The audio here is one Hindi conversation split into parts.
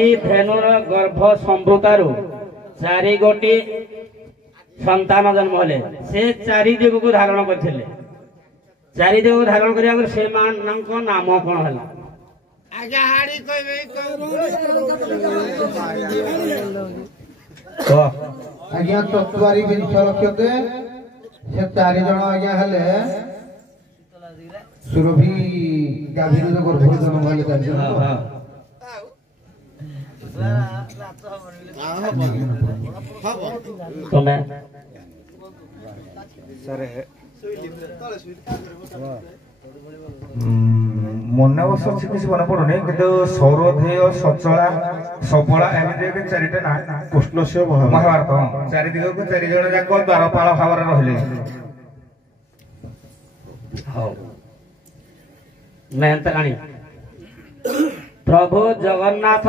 गोटी धेनुर गर्भ संभूतारू चारि गोटी संतान जन्म हेले से चारि दिग को धारण करथिले चारि दिग को धारण करिया से मानक नाम कोन हला आज्ञा हाड़ी कहबे तो आज्ञा चतुआरी विंश रखते से चारि जण आज्ञा हेले सुरभि गाभिन गर्भ जन्म हेले चारि जण तुम्हें मन वर्ष किसी मन पड़ुनी कि सौरधेय सचला सबला एमती चारिटा ना कृष्ण से महाभारत चारि दिग को चारि जण जाक द्वारपाल भाव रहिले मेहनतराणी प्रभु जगन्नाथ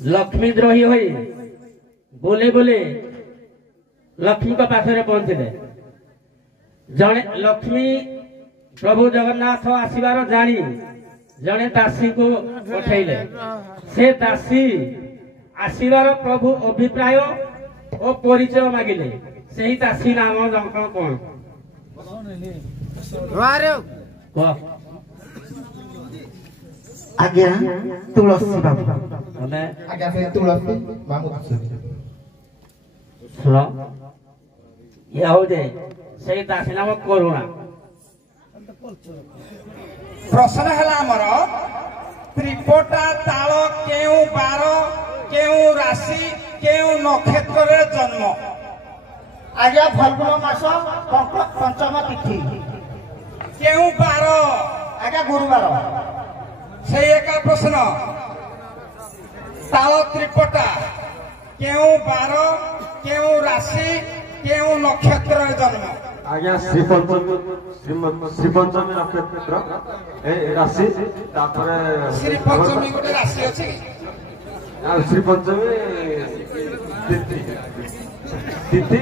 लक्ष्मी द्रोही होई बोले बोले लक्ष्मी को पाखरे पहुंचले जने लक्ष्मी प्रभु जगन्नाथ आसीबार जानी जने दासी को पठैले से दासी आसीबार प्रभु अभिप्राय और परिचय मागिले सेही दासी नाम कौन आज्ञा तुलसी बाबू आज्ञा से तुलसी बाबू सुनो ये हो जे सेही दासी नाम करुणा प्रश्न है आमर त्रिपटा ताल केउ बार केउ राशि केउ नक्षत्र रे जन्म आज्ञा फाल्गुन मास पंचम तिथि केउ बार आज्ञा गुरुवार से एका प्रश्न ताल त्रिपटा केउ बार केउ राशि केउ नक्षत्र रे जन्म आज्ञा श्री पंचमी नक्षत्र ए राशि तापर श्री पंचमी गोटे राशि अछि श्री पंचमी तिथि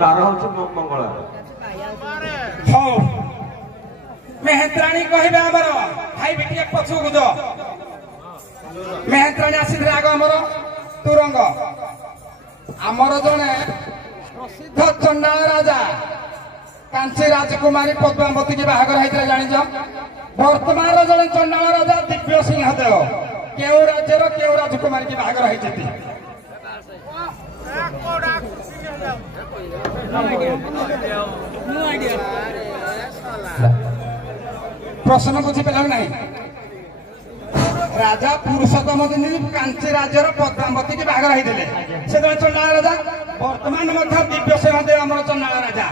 12 होछि मंगल हो मेहत्राणी कहबे हमर भाई बेटी पछु गुज मेहत्राणी आसी आग हमर तुरंग हमर जने प्रसिद्ध चंडाल राजा कांची राजकुमारी पद्मावती की बाहागर होता जानी वर्तमान जड़े चंडाल राजा दिव्य सिंह देव केउ राज्यर केउ राजकुमारी की बाहागर होती प्रश्न बुझीपार ना राजा पुरुषोत्तम दिन कांची राज्यर पद्मावती की बाहागर होते से जड़े चंडाल राजा वर्तमान दिव्य सिंह देव आम चंडाल राजा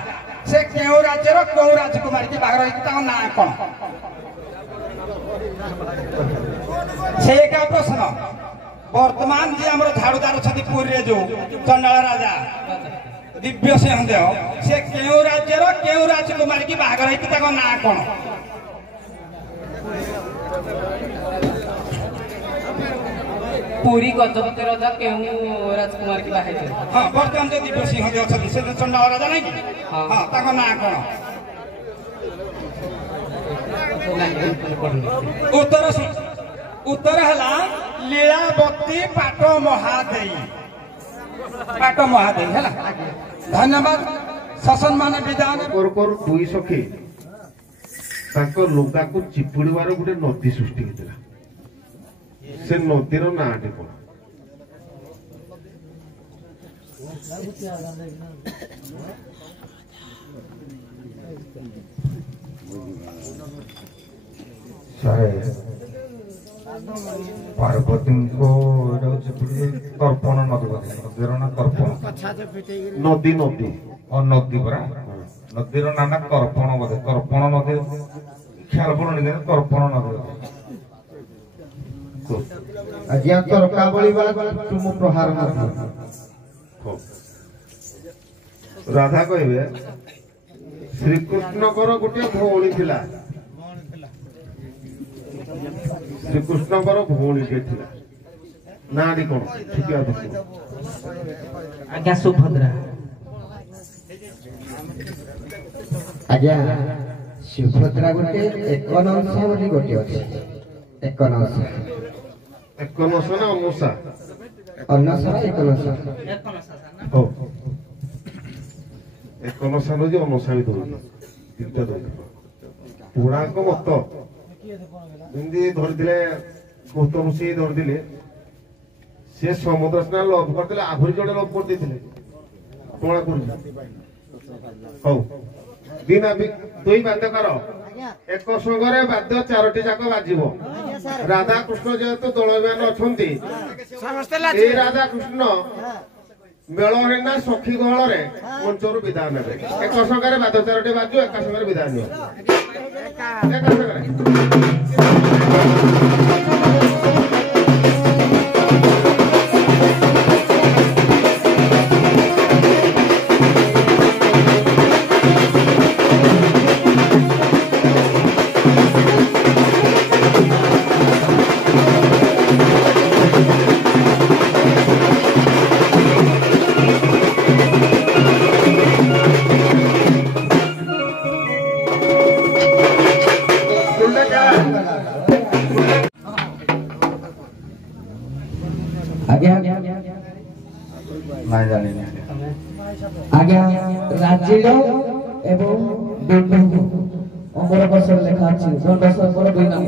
से केउ राज्यर केउ राजकुमारी की बाहर ना कौन से एक प्रश्न वर्तमान जी आम झाड़ूदार अच्छा पुरी जो चंडाल राजा दिव्य सिंह देव से केउ राज्यर केउ राजकुमारी की बाहर ना कौन पुरी गजपति राजा केउ राजकुमार की बाहे हाँ बर्तमान जो दिव्य सिंह देव अच्छा से चंडाल राजा नहीं हाँ ना कौन उत्तर उत्तर है लीलावती पाट महादेवी है धन्यवाद शासन मान विधान दुई सखी लुगा को चिपुड़ार गोटे नदी सृष्टि होता से नदीर नाटी कौन पार्वती को तर्पण नदी नदीर ना तर्पण नदी नदी और नदी परा नदीर ना ना तर्पण बोधे तर्पण नदी ख्याल पड़ुनि तर्पण नदी आज्ञा तरका बलिबा तुम प्रहार राधा कहबे श्रीकृष्ण गोटे भौणी थिला श्रीकृष्ण भौणी थिला नाड़ी कौन छुटिया आज्ञा सुभद्रा आज्ञा सुभद्रा गोटे एक नंसा बोली गोटे अच्छे एक नंसा एकनस ना अनुसा ଅନ୍ନସର ଏକନସ हो एकनस रे अनुसा भी दो तीनटा दो पुराणक मत एमती धरिले गौतम ऋषि धरिले से समुद्र स्नान लोभ करते आहुरी जड़े लोभ कर देते कौन कर दिन दुई बाध्य कर एक संगे बाध्य चारोटी जाक बाजिब राधा कृष्ण जेहेतु दलमान अच्छा राधा कृष्ण मेल ना सखी गहल मंचर विदाय ने एक संगे बाध्य चारोटी बाजू एक संगे विदाय नि आज्ञा राज्य एवं दंडु अमर बसर लेखा अछि दंडसर पर दुई नाम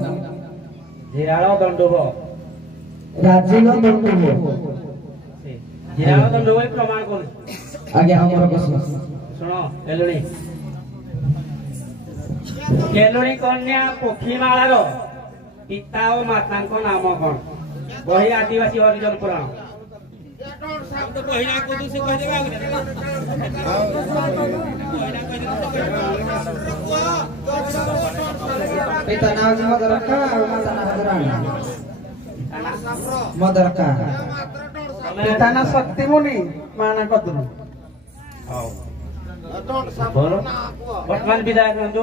जिराळ दंडुब राज्य दंडु जिराळ दंडुब प्रमाण कर आज्ञा अमर बसर सुनो केलुणी कन्या पोखीमालार पिता और माता नाम कौन बही आदिवासी हरिजन पुराण पिता नाम मदरका माता नाम हजराणी मदरका पिता ना शक्ति मुनि माना कदरू बोलो वर्तमान विधायक बंधु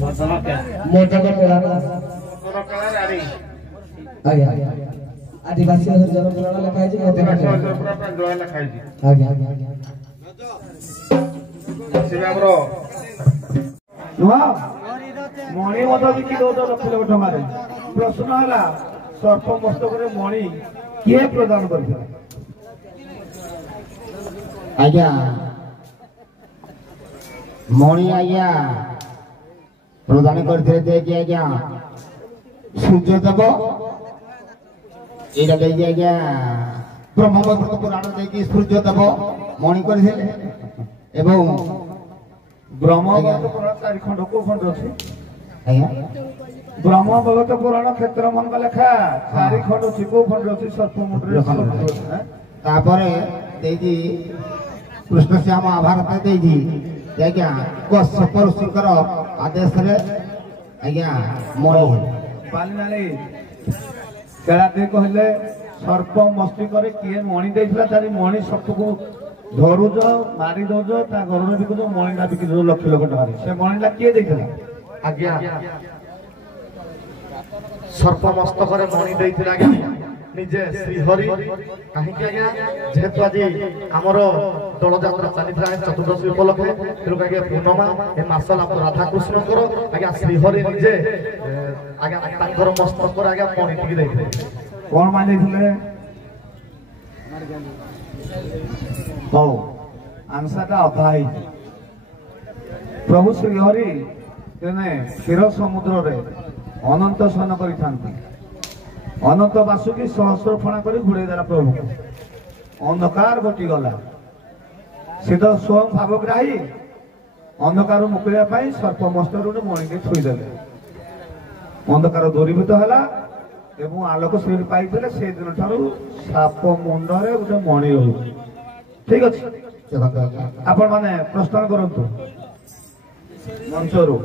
मदन क्या मोदक कला रानी आज्ञा आदिवासी हरिजन पुराण लिखा है मोदक आज्ञा मणि मत बिकी दौद लक्ष लक्ष टकर प्रश्न है सर्प मस्तक मणि किए प्रदान कर आज्ञा मणि आज्ञा प्रदान करते आज्ञा सूर्यदेव यहाँ देखिए आज्ञा ब्रह्मवृत पुराण देखिए सूर्यदेव मणि करते ब्रह्मवत पुराण चारि खंड को खंड अच्छे आज्ञा ब्रह्मवत पुराण क्षेत्र मन का लेखा चारि खंड अच्छी को खंड अच्छी सर्प मुंडे कृष्ण श्याम महाभारत आज्ञा कश्यप ऋषिकर आदेश आज्ञा मणि बाली केलादे कहले सर्प मस्ती करे किए मणि देइथिला तारी मणि सर्प को धरुज मारी दौज ता गरुड़ बिकुज मणिटा बिकी दौज लक्ष लक्ष टका से मणिटा किए देइथिला आज्ञा सर्प मस्तक मणि देइथिला आज्ञा निजे श्रीहरि कहीं आज्ञा जेहेतु आज आमर दल यात्रा चली चतुर्दशी उपलक्षे तेणु आज्ञा पूर्णमा ए मासल राधा कृष्ण आज्ञा श्रीहरि निजे आज्ञा मस्तक आज्ञा मणि टिकी देइथिले कौन मान देइथिले हौ आंसाटा अधा है प्रभु श्रीहरि तेने क्षीर समुद्र रे अनंत सन करिथांती अनंत बासुकी सहस्र फणा कर घुड़े देला प्रभु को अंधकार घटी गला से तो स्वयं भावग्राही अंधकार मुकलिया पाई सर्प मस्तक मणि के छुईदेले अंधकार दूरीभूत है एवं आलोक से पाई से दिन ठारू साप मुंडरे गोटे मणि हो ठीक अच्छे आपण माने प्रस्थान करंतु मंचरू